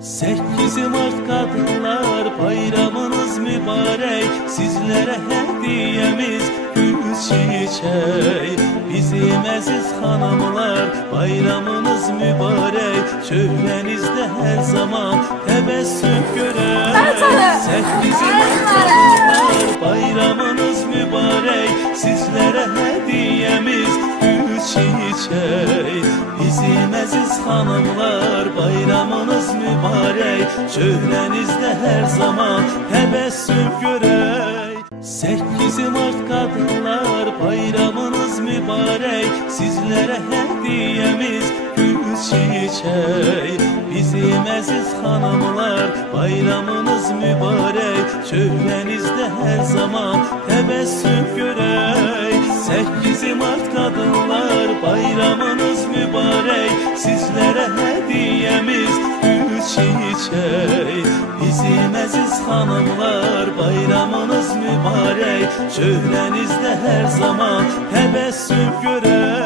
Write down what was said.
8 Mart Kadınlar Bayramınız mübarek. Sizlere hediyemiz gül çiçek. Bizim aziz hanımlar bayramınız mübarek. Çöhrenizde her zaman tebessüm görek. 8 Mart Kadınlar Bayramınız mübarek. Sizlere hediyemiz gül çiçek. Bizim aziz hanımlar bayramınız mübarek. Çöhrenizde her zaman tebessüm görek. 8 Mart Kadınlar Bayramınız mübarek. Sizlere hediyemiz gül çiçek. Bizim aziz hanımlar bayramınız mübarek. Çöhrenizde her zaman tebessüm görek. 8 Mart Kadınlar Bayramınız mübarek. Sizlere hediyemiz gül çiçek. Bizim aziz hanımlar bayramınız mübarek. Çöhrenizde her zaman tebessüm görek.